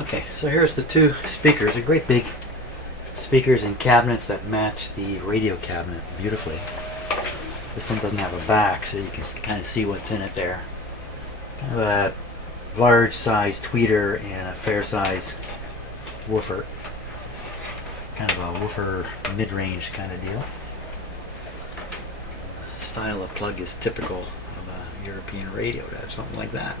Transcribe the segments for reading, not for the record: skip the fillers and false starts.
Okay, so here's the two speakers. They're great big speakers and cabinets that match the radio cabinet beautifully. This one doesn't have a back, so you can kind of see what's in it there. Kind of a large size tweeter and a fair size woofer. Kind of a woofer mid-range kind of deal. The style of plug is typical of a European radio to have something like that.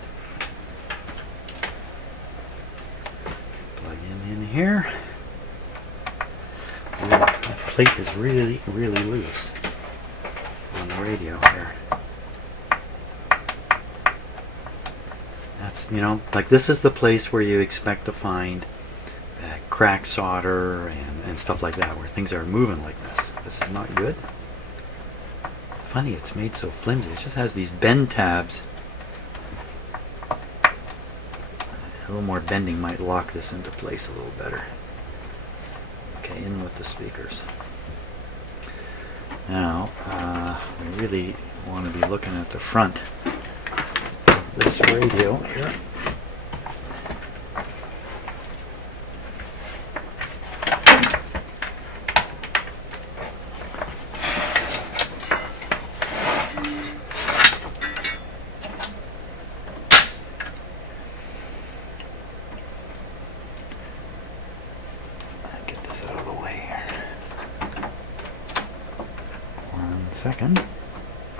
Plug in here. Ooh, that plate is really loose on the radio here. That's, you know, like this is the place where you expect to find cracked solder and stuff like that, where things are moving like this. This is not good. Funny, it's made so flimsy. It just has these bend tabs. A little more bending might lock this into place a little better. Okay, in with the speakers. Now, we really want to be looking at the front of this radio here. Second.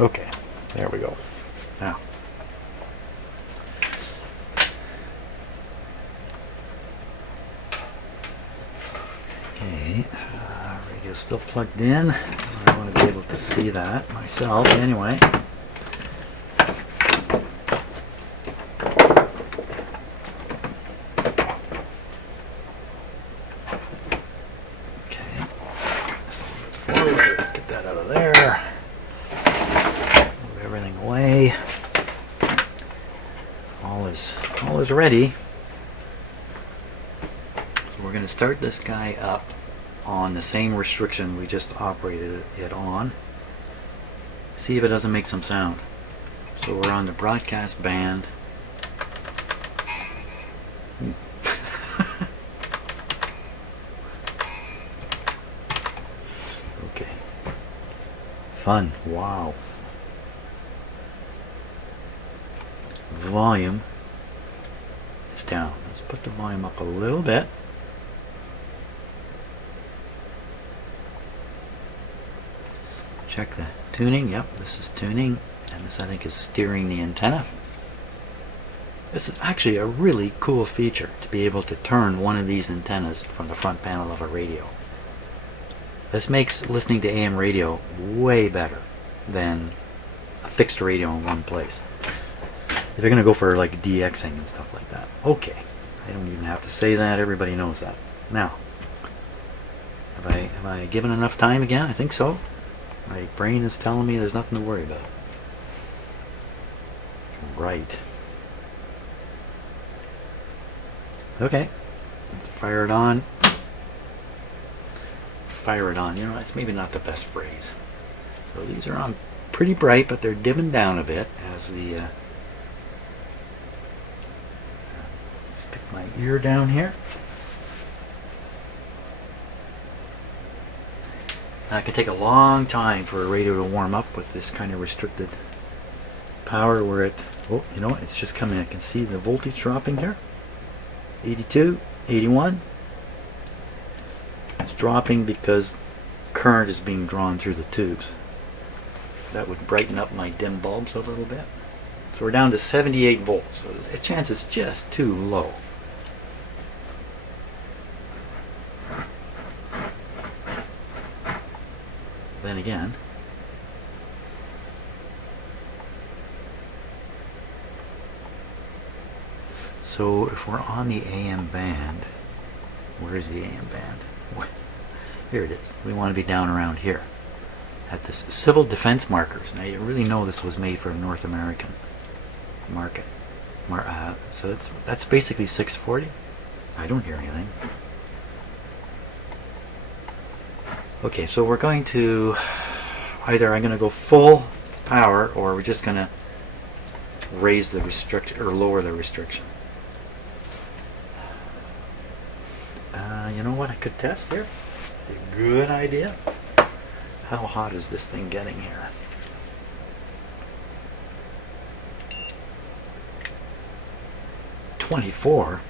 Okay, there we go. Now, okay, radio's still plugged in. I want to be able to see that myself anyway. Okay, just a little bit forward. Get that out of there. Away. All is ready. So we're going to start this guy up on the same restriction we just operated it on. See if it doesn't make some sound. So we're on the broadcast band. Okay. Fun. Wow. Volume is down. Let's put the volume up a little bit. Check the tuning. Yep, this is tuning, and this I think is steering the antenna. This is actually a really cool feature, to be able to turn one of these antennas from the front panel of a radio. This makes listening to AM radio way better than a fixed radio in one place. If you're going to go for like DXing and stuff like that. Okay, I don't even have to say that, everybody knows that. Now, have I given enough time again? I think so. My brain is telling me there's nothing to worry about. Right. Okay, let's fire it on. Fire it on, you know, that's maybe not the best phrase. So these are on pretty bright, but they're dimming down a bit as the stick my ear down here. Now, it can take a long time for a radio to warm up with this kind of restricted power where it, oh, you know, it's just coming. I can see the voltage dropping here. 82, 81. It's dropping because current is being drawn through the tubes. That would brighten up my dim bulbs a little bit. So we're down to 78 volts. So the chance is just too low. Then again, so if we're on the AM band, where is the AM band? Here it is. We want to be down around here at this civil defense markers. Now you really know this was made for a North American market. So that's basically 640. I don't hear anything. Okay, so we're going to either I'm going to go full power, or we're just going to raise the restriction or lower the restriction. You know what I could test here? A good idea. How hot is this thing getting here? $24.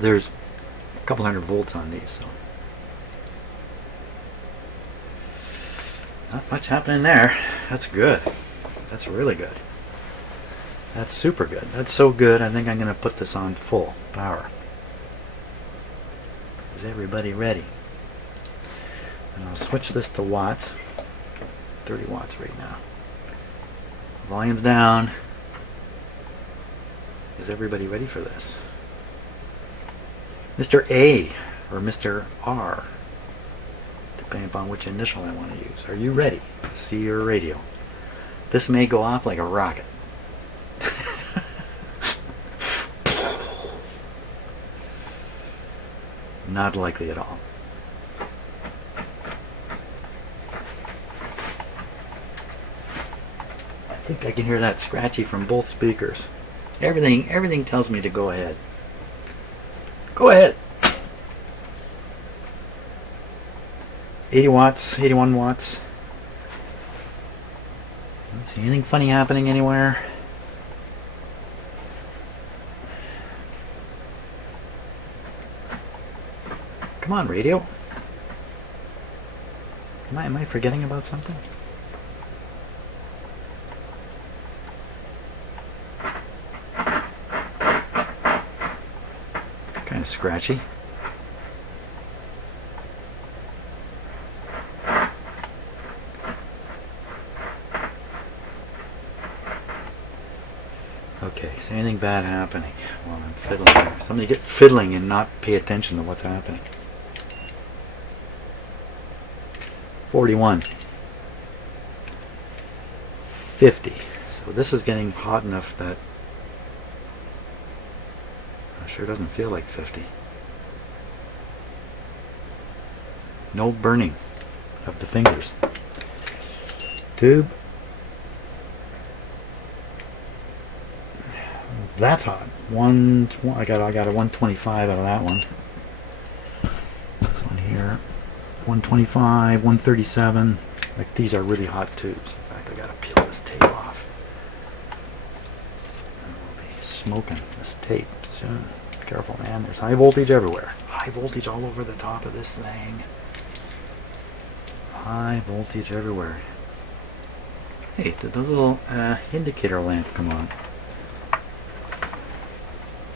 There's a couple hundred volts on these, so not much happening there. That's good. That's really good. That's super good. That's so good, I think I'm going to put this on full power. Is everybody ready? And I'll switch this to watts. 30 watts right now. Volume's down. Is everybody ready for this? Mr. A or Mr. R, depending upon which initial I want to use. Are you ready? See your radio. This may go off like a rocket. Not likely at all. I think I can hear that scratchy from both speakers. Everything tells me to go ahead. Go ahead. 80 watts, 81 watts. See anything funny happening anywhere? Come on, radio. Am I forgetting about something? Kind of scratchy. Okay, is anything bad happening while I'm fiddling here? Somebody get fiddling and not pay attention to what's happening. 41. 50. So this is getting hot enough that it sure doesn't feel like 50. No burning of the fingers. Tube. That's hot. I got a 125 out of that one. This one here, 125, 137. Like, these are really hot tubes. In fact, I gotta peel this tape off. And we'll be smoking this tape soon. Careful, man. There's high voltage everywhere. High voltage all over the top of this thing. High voltage everywhere. Hey, did the little indicator lamp come on?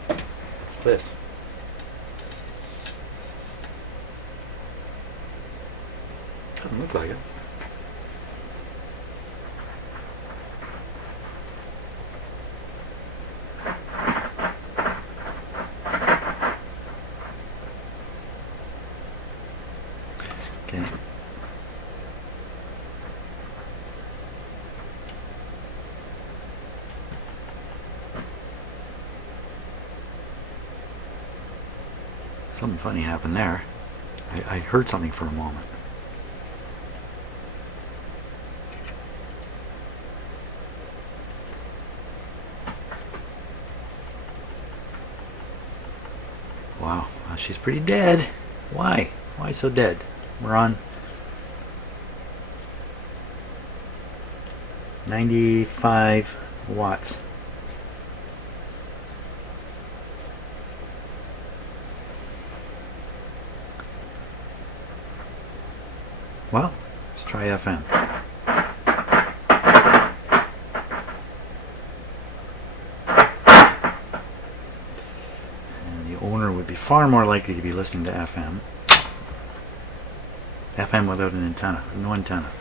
What's this? Doesn't look like it. Okay. Something funny happened there. I heard something for a moment. Wow, she's pretty dead. Why? Why so dead? We're on 95 watts. Well, let's try FM. And the owner would be far more likely to be listening to FM. FM without an antenna, no antenna.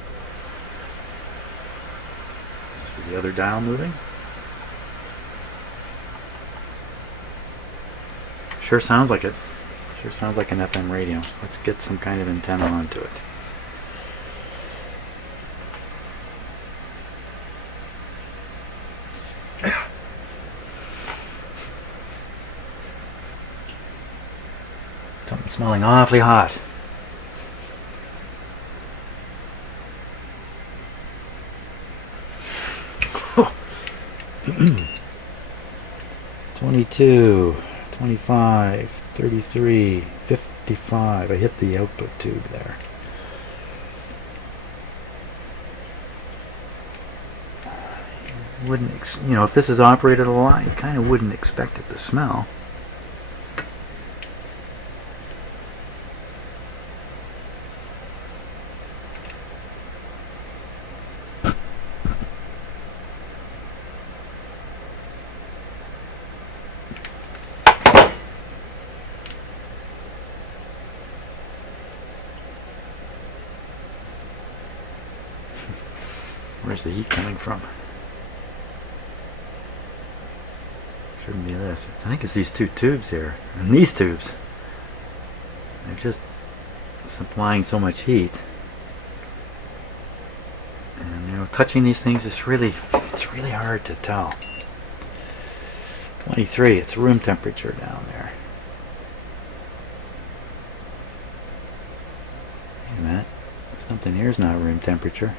See the other dial moving? Sure sounds like it. Sure sounds like an FM radio. Let's get some kind of antenna onto it. Something smelling awfully hot. 22, 25, 33, 55. I hit the output tube there. If this is operated a lot, you kind of wouldn't expect it to smell. Where's the heat coming from? Shouldn't be this. I think it's these two tubes here. And these tubes. They're just supplying so much heat. And touching these things it's really hard to tell. 23, it's room temperature down there. Wait a minute. Something here's not room temperature.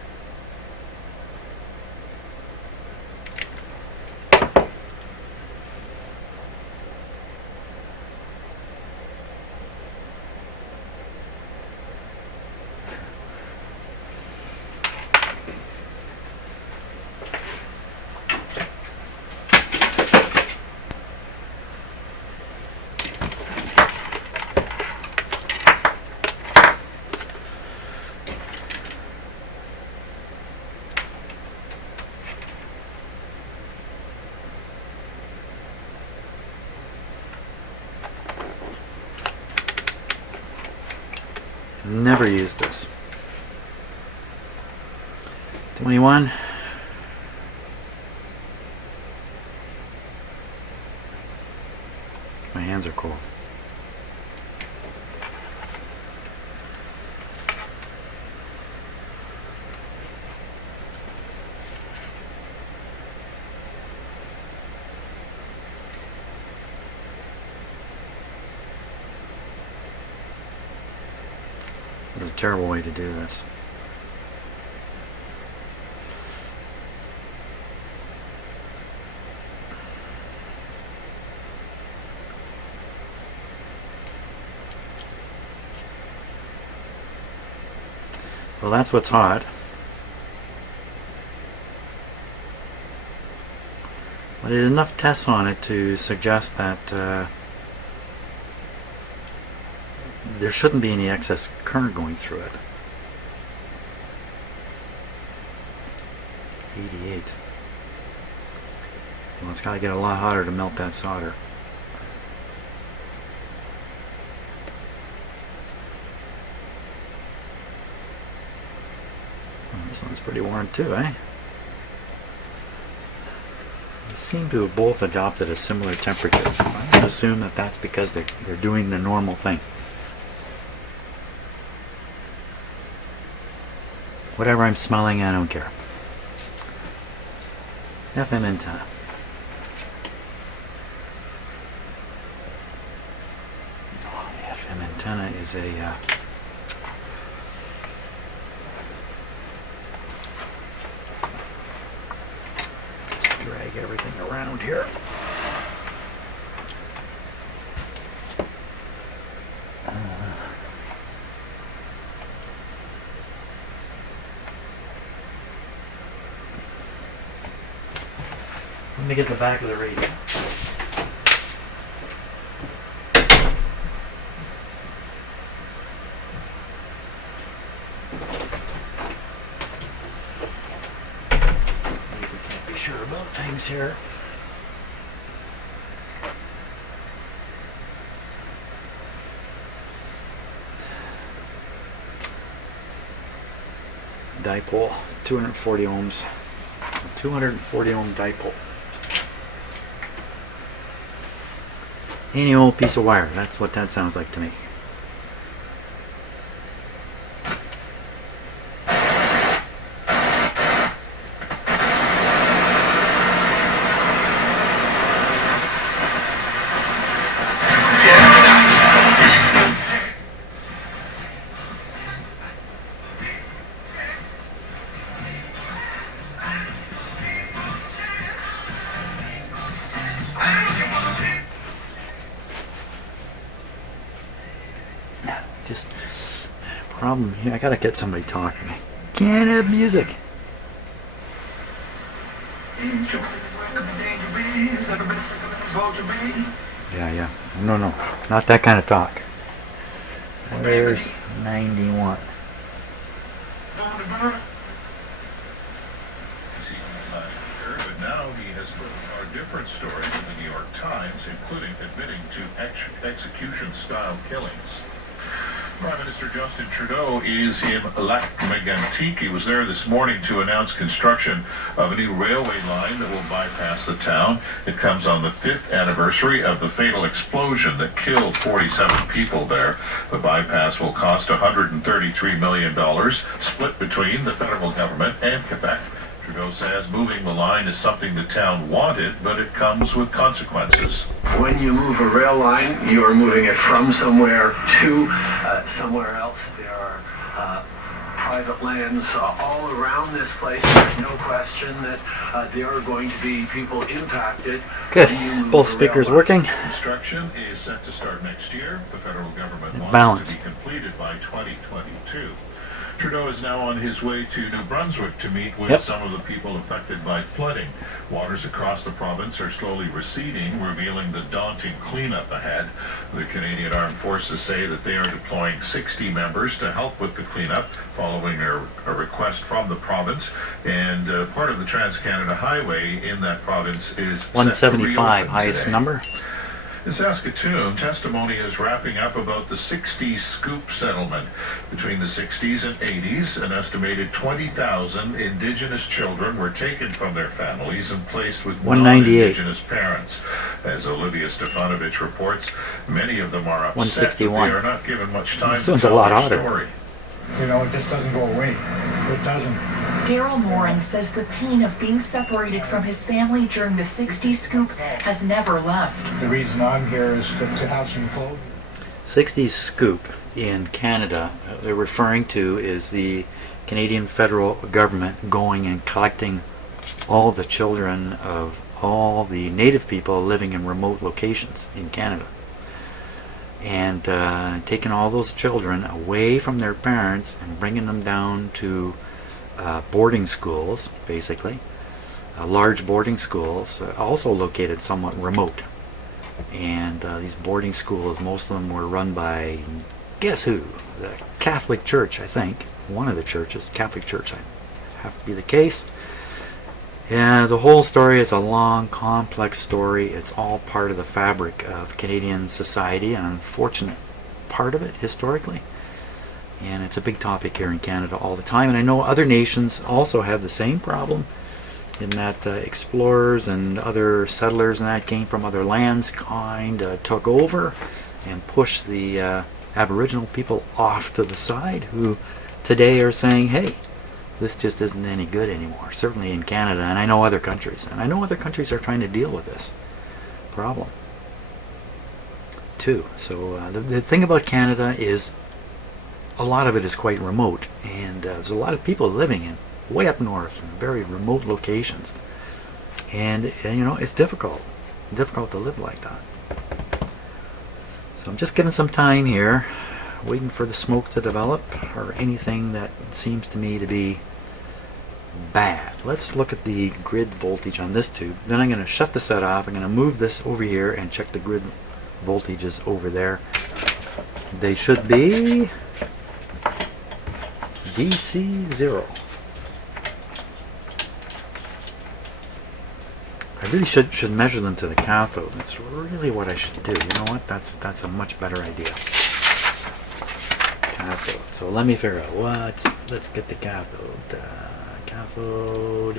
Never use this. 21. My hands are cold. It's a terrible way to do this. Well, that's what's hot. I did enough tests on it to suggest that there shouldn't be any excess current going through it. 88. Well, it's got to get a lot hotter to melt that solder. Oh, this one's pretty warm too, eh? They seem to have both adopted a similar temperature. I'm going to assume that that's because they're doing the normal thing. Whatever I'm smelling, I don't care. FM antenna. Oh, the FM antenna is a drag everything around here. Let me get the back of the radio. So we can't be sure about things here. Dipole, 240 ohms. 240 ohm dipole. Any old piece of wire, that's what that sounds like to me. problem here. I gotta get somebody talking. Can't have music. Yeah. No. Not that kind of talk. Where's 91? But now he has put a different story in the New York Times, including admitting to execution-style killings. Prime Minister Justin Trudeau is in Lac-Mégantic. He was there this morning to announce construction of a new railway line that will bypass the town. It comes on the 5th anniversary of the fatal explosion that killed 47 people there. The bypass will cost $133 million, split between the federal government and Quebec. Trudeau says moving the line is something the town wanted, but it comes with consequences. When you move a rail line, you are moving it from somewhere to somewhere else. There are private lands all around this place. There's no question that there are going to be people impacted. Good. Both speakers working. Construction is set to start next year. The federal government wants it to be completed by 2022. Trudeau is now on his way to New Brunswick to meet with some of the people affected by flooding. Waters across the province are slowly receding, revealing the daunting cleanup ahead. The Canadian Armed Forces say that they are deploying 60 members to help with the cleanup, following a request from the province. And part of the Trans-Canada Highway in that province is 175, highest today. number. In Saskatoon, testimony is wrapping up about the 60s Scoop settlement. Between the 60s and 80s, an estimated 20,000 Indigenous children were taken from their families and placed with non-Indigenous parents. As Olivia Stefanovich reports, many of them are upset that they are not given much time to tell their story. You know, it just doesn't go away. It doesn't. Daryl Morin says the pain of being separated from his family during the 60s scoop has never left. The reason I'm here is to have some clothes. 60s scoop in Canada, they're referring to is the Canadian federal government going and collecting all the children of all the native people living in remote locations in Canada. And taking all those children away from their parents and bringing them down to boarding schools, basically, large boarding schools, also located somewhat remote. And these boarding schools, most of them were run by, guess who? The Catholic Church, I think. One of the churches, Catholic Church, I have to be the case. And the whole story is a long, complex story. It's all part of the fabric of Canadian society, an unfortunate part of it historically. And it's a big topic here in Canada all the time. And I know other nations also have the same problem, in that explorers and other settlers and that came from other lands kind of took over and pushed the Aboriginal people off to the side, who today are saying, hey, this just isn't any good anymore, certainly in Canada, and I know other countries. And I know other countries are trying to deal with this problem too. So the thing about Canada is a lot of it is quite remote, and there's a lot of people living in way up north in very remote locations. And you know, it's difficult to live like that. So I'm just giving some time here, waiting for the smoke to develop or anything that seems to me to be bad. Let's look at the grid voltage on this tube. Then I'm going to shut the set off. I'm going to move this over here and check the grid voltages over there. They should be DC 0. I really should measure them to the cathode. That's really what I should do. You know what? That's a much better idea. Cathode. So let me figure out let's get the cathode. Cathode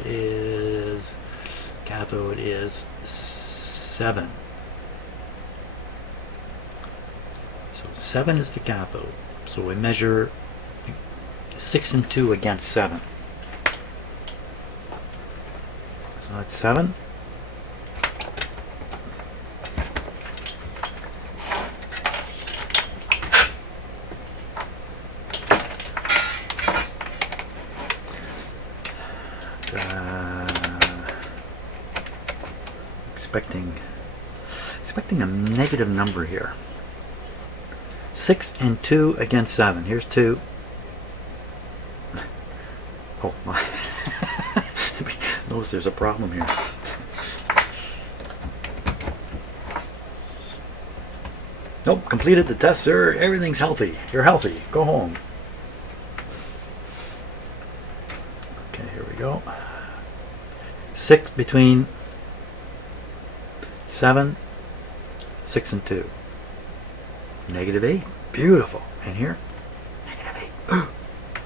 is 7. So 7 is the cathode. So we measure 6 and 2 against 7. So that's 7. Expecting a negative number here. 6 and 2 against 7. Here's 2, Oh my. Notice there's a problem here. Nope, completed the test, sir. Everything's healthy. You're healthy. Go home. Okay, here we go. 6 between 7, 6 and 2. -8. Beautiful. And here? -8.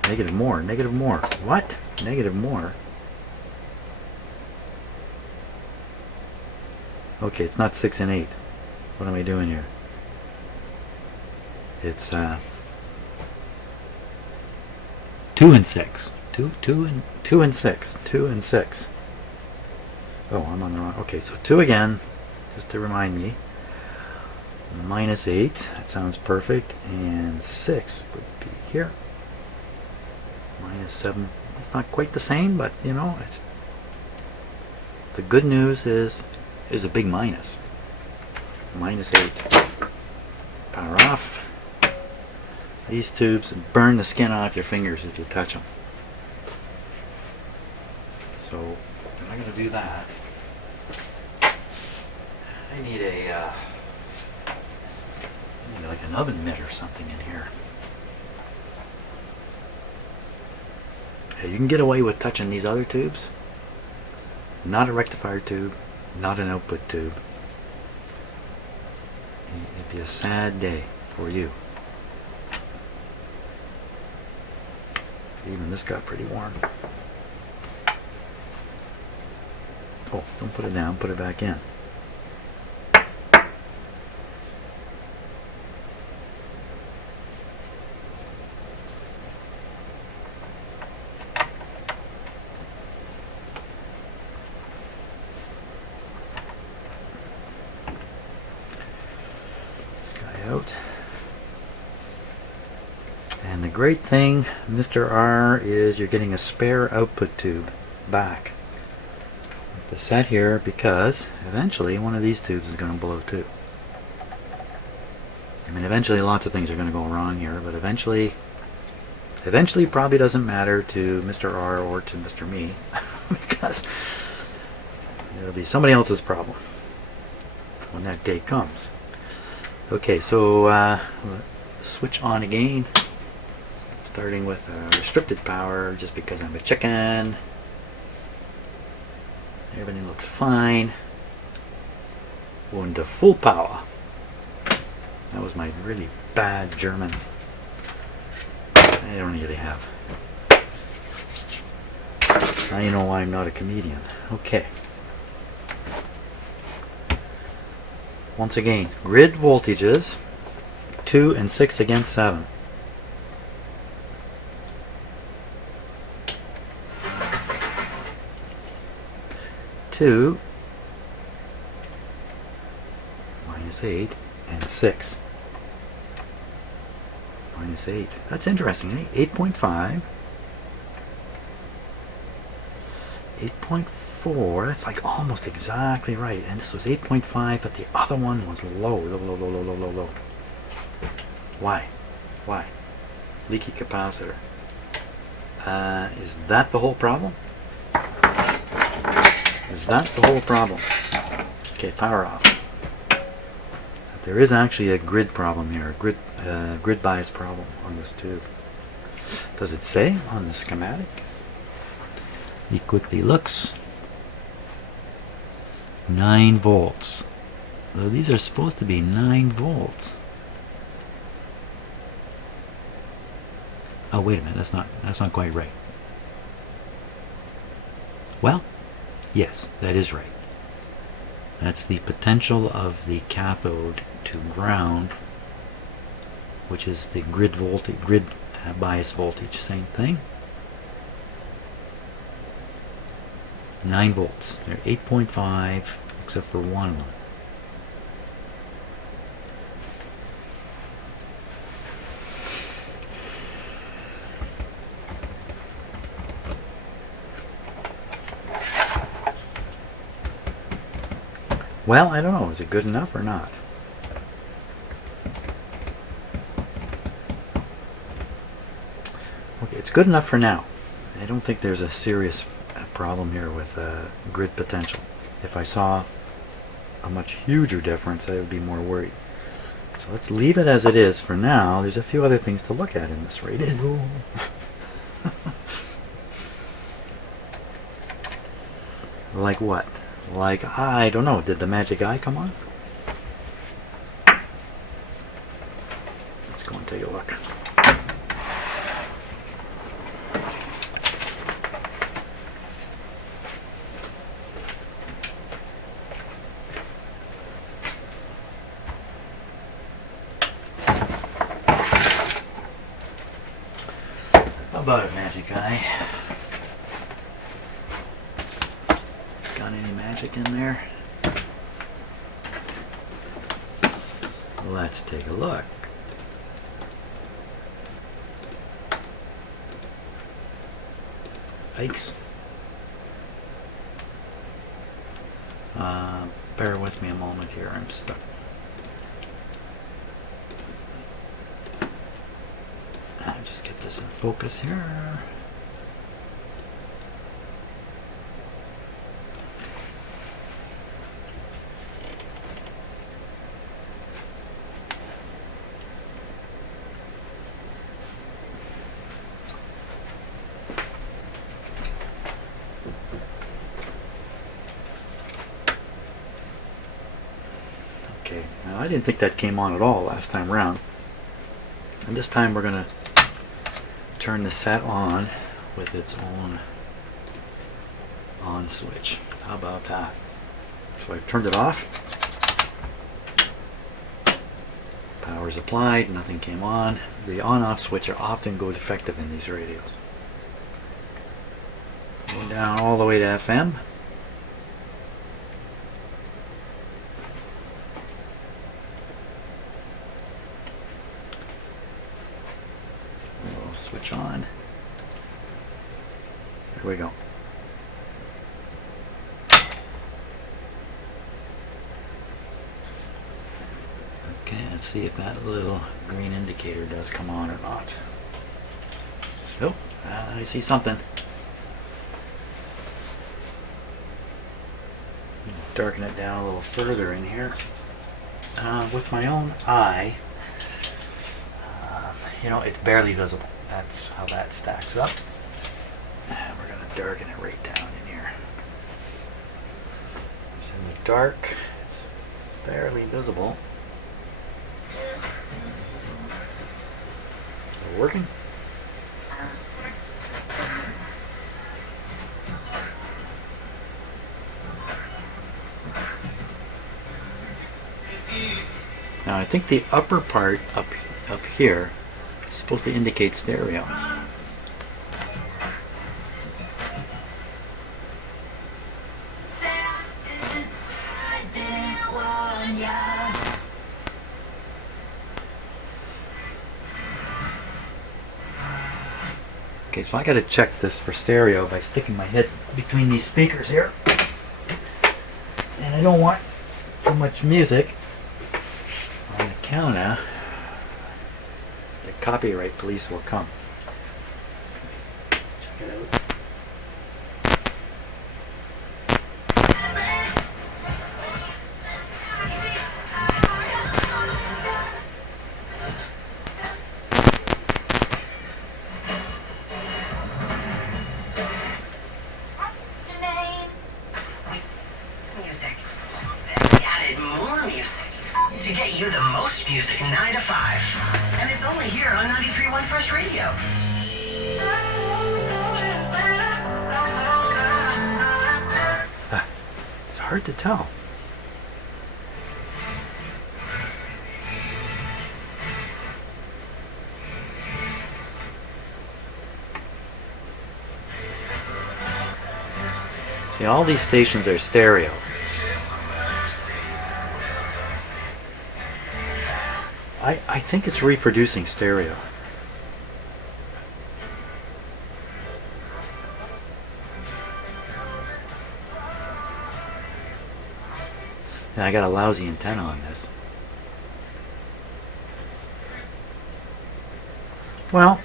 Negative more. Negative more. What? Negative more? Okay, it's not 6 and 8. What am I doing here? It's 2 and 6. 2 and 6. 2 and 6. Oh, I'm on the wrong. Okay, so 2 again, just to remind me. -8. That sounds perfect. And 6 would be here. -7. It's not quite the same, but you know, it's the good news is a big minus. -8. Power off. These tubes burn the skin off your fingers if you touch them. So I'm not going to do that. I need like an oven mitt or something in here. You can get away with touching these other tubes. Not a rectifier tube, not an output tube. It'd be a sad day for you. Even this got pretty warm. Oh, don't put it down, put it back in. Out. And the great thing, Mr. R, is you're getting a spare output tube back. The set here because eventually one of these tubes is going to blow too. I mean, eventually lots of things are going to go wrong here, but eventually it probably doesn't matter to Mr. R or to Mr. Me because it'll be somebody else's problem when that day comes. Okay, so switch on again, starting with restricted power just because I'm a chicken. Everything looks fine. Und full power. That was my really bad German. I don't really have. Now you know why I'm not a comedian. Okay. Once again, grid voltages 2 and 6 against 7. Two, -8 and 6. -8. That's interesting, eh? 8.5. 8.4. That's like almost exactly right. And this was 8.5, but the other one was low. Low. Why? Why? Leaky capacitor. Is that the whole problem? Is that the whole problem? Okay, power off. There is actually a grid problem here, a grid bias problem on this tube. Does it say on the schematic? He quickly looks. 9 volts. So these are supposed to be 9 volts. Oh, wait a minute, that's not quite right. Well, yes, that is right. That's the potential of the cathode to ground, which is the grid voltage, bias voltage, same thing. 9 volts. They're 8.5, except for one of them. Well, I don't know. Is it good enough or not? Okay, it's good enough for now. I don't think there's a serious problem here with grid potential. If I saw a much huger difference, I would be more worried. So let's leave it as it is for now. There's a few other things to look at in this radio. Like what? Like, I don't know, did the magic eye come on? Let's go and take a look. How about it, magic eye? Got any magic in there? Let's take a look. Yikes. Bear with me a moment here, I'm stuck. I'll just get this in focus here. Okay, now I didn't think that came on at all last time around. And this time we're going to turn the set on with its own on switch. How about that? So I've turned it off. Power's applied, nothing came on. The on-off switch often go defective in these radios. Going down all the way to FM. We'll switch on. Here we go. Okay, let's see if that little green indicator does come on or not. Oh, I see something. Darken it down a little further in here. With my own eye, you know, it's barely visible. That's how that stacks up. And we're going to darken it right down in here. It's in the dark. It's barely visible. Is it working? Now I think the upper part up here is supposed to indicate stereo. Okay, so I got to check this for stereo by sticking my head between these speakers here. And I don't want too much music on account of the copyright police will come. Let's check it out. To get you the most music 9 to 5. And it's only here on 93.1 Fresh Radio. It's hard to tell. See, all these stations are stereo. I think it's reproducing stereo. And I got a lousy antenna on this. Well,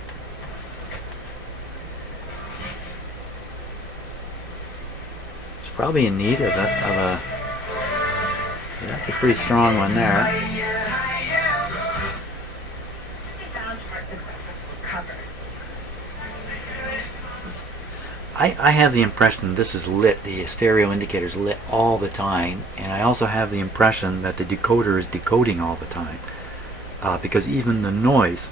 probably in need of a yeah, that's a pretty strong one there. I have the impression this is lit, the stereo indicator is lit all the time, and I also have the impression that the decoder is decoding all the time, because even the noise,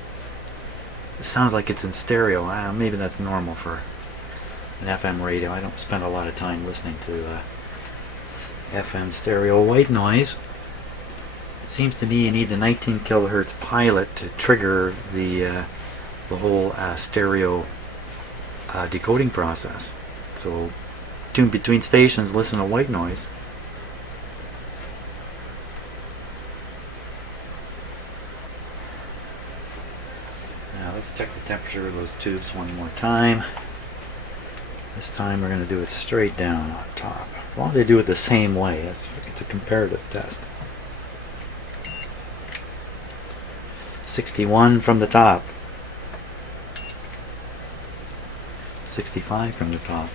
it sounds like it's in stereo. Maybe that's normal for an FM radio. I don't spend a lot of time listening to FM stereo. White noise. It seems to me you need the 19 kilohertz pilot to trigger the whole stereo decoding process. So tune between stations, listen to white noise. Now let's check the temperature of those tubes one more time. This time we're going to do it straight down on top. As long as they do it the same way, it's a comparative test. 61 from the top. 65 from the top.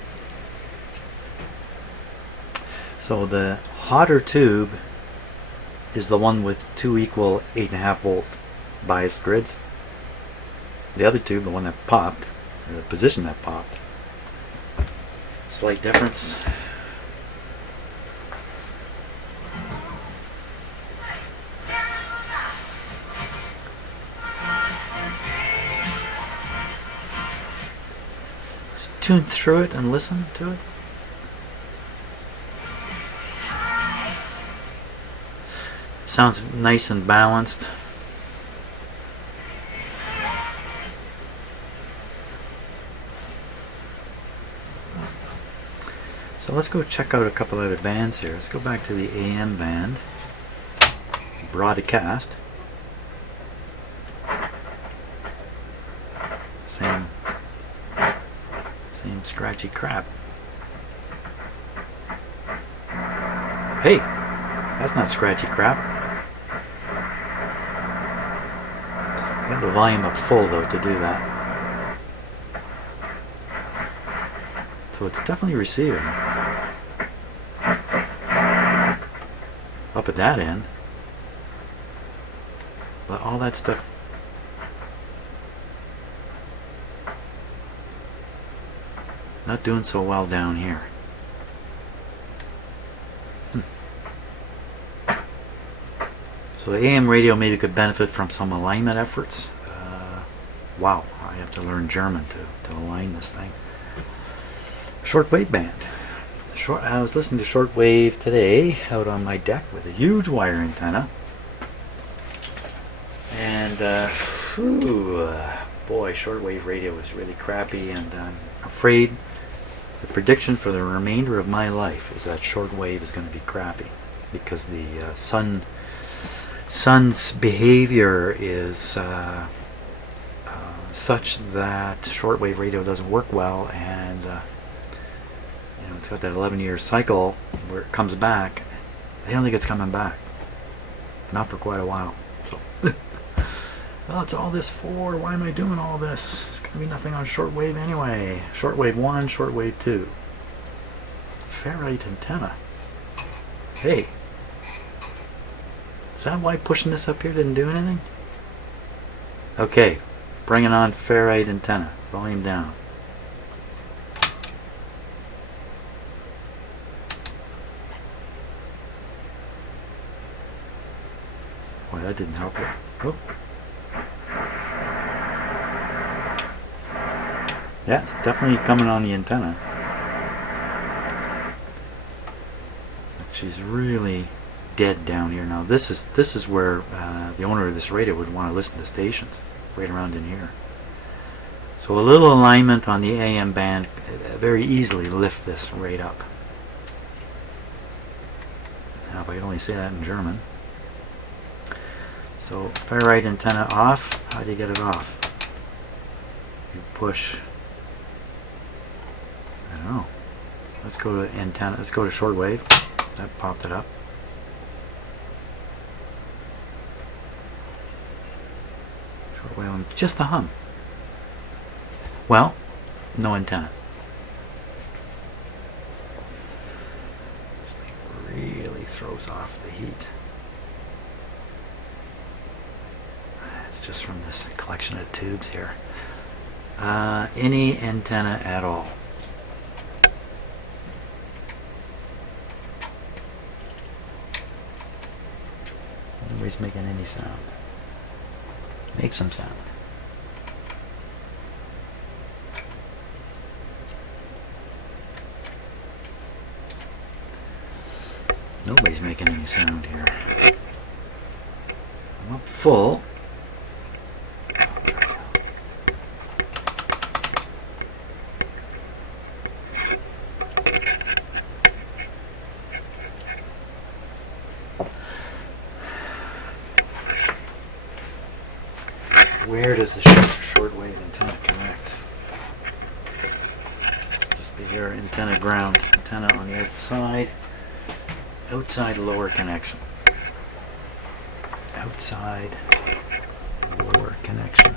So the hotter tube is the one with two equal 8.5 volt bias grids. The other tube, the one that popped, or the position that popped, slight difference. Tune through it and listen to it. Sounds nice and balanced. So let's go check out a couple other bands here. Let's go back to the AM band. Broadcast. Same scratchy crap. Hey, that's not scratchy crap. I got the volume up full though to do that. So it's definitely receiving. Up at that end. But all that stuff, not doing so well down here. So the AM radio maybe could benefit from some alignment efforts. Wow, I have to learn German to align this thing. Shortwave band. I was listening to shortwave today out on my deck with a huge wire antenna. And boy, shortwave radio is really crappy, and I'm afraid the prediction for the remainder of my life is that shortwave is going to be crappy, because the sun's behavior is such that shortwave radio doesn't work well, and it's got that 11-year cycle where it comes back. I don't think it's coming back, not for quite a while. So well, it's all this for. Why am I doing all this? There's going to be nothing on shortwave anyway. Shortwave 1, shortwave 2. Ferrite antenna. Hey. Is that why pushing this up here didn't do anything? Okay. Bringing on ferrite antenna. Volume down. Boy, that didn't help it. Oh. Yeah, it's definitely coming on the antenna. She's really dead down here now. This is where the owner of this radio would want to listen to stations, right around in here. So a little alignment on the AM band very easily lift this right up. Now if I could only say that in German. So ferrite antenna off. How do you get it off? You push. I don't know. Let's go to antenna. Let's go to shortwave. That popped it up. Shortwave, just a hum. Well, no antenna. throws off the heat. It's just from this collection of tubes here. Any antenna at all. Nobody's making any sound. Make some sound. Nobody's making any sound here. I'm up full. Where does the shortwave antenna connect? This must be your antenna ground. Antenna on the outside. Outside lower connection. Outside lower connection.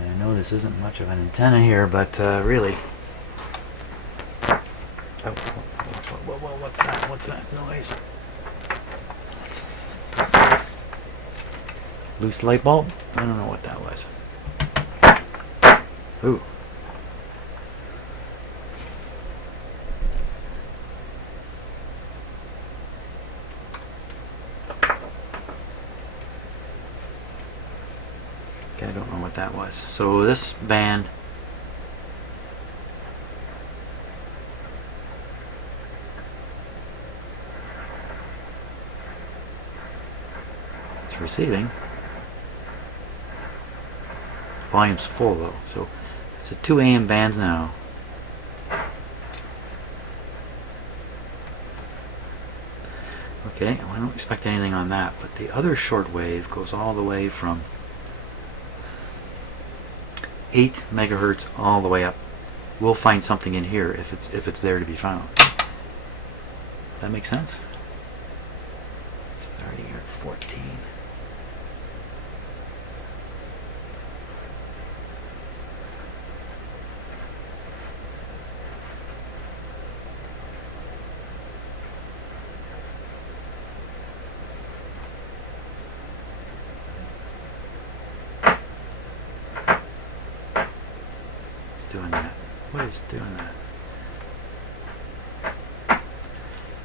I know this isn't much of an antenna here, but really. Oh, what's that? What's that noise? Loose light bulb? I don't know what that was. Ooh. Okay, I don't know what that was. So this band is receiving. Volume's full though, so it's at 2 AM bands now. Okay, well, I don't expect anything on that, but the other shortwave goes all the way from 8 megahertz all the way up. We'll find something in here if it's there to be found. That makes sense? Starting at 14. Doing that. What is doing that?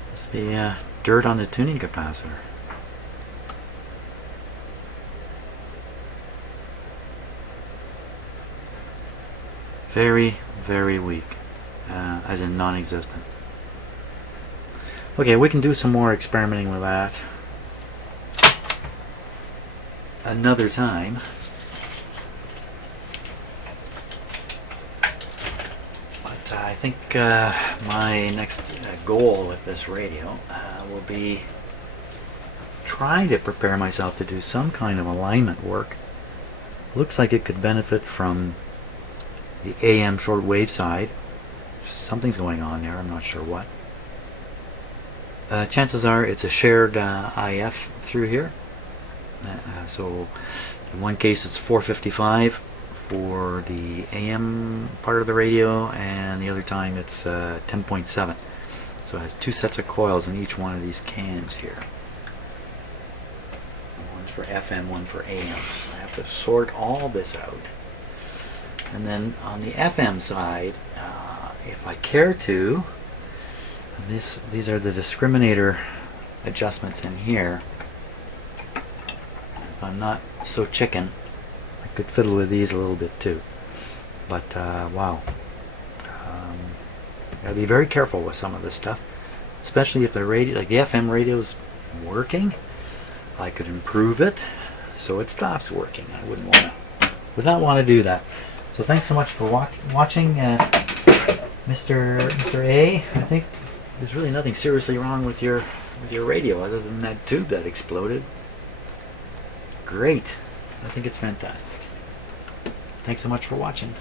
Must be dirt on the tuning capacitor. Very, very weak, as in non-existent. Okay, we can do some more experimenting with that another time. I think my next goal with this radio will be trying to prepare myself to do some kind of alignment work. Looks like it could benefit from the AM shortwave side. Something's going on there, I'm not sure what. Chances are it's a shared IF through here. So in one case it's 455 for the AM part of the radio, and the other time it's 10.7. So it has 2 sets of coils in each one of these cans here. One's for FM, one for AM. I have to sort all this out. And then on the FM side, if I care to, these are the discriminator adjustments in here. If I'm not so chicken, could fiddle with these a little bit too, but wow, gotta be very careful with some of this stuff, especially if the radio, like the FM radio, is working. I could improve it so it stops working. I would not want to do that. So thanks so much for watching, Mr. A. I think there's really nothing seriously wrong with your radio other than that tube that exploded. Great. I think it's fantastic. Thanks so much for watching.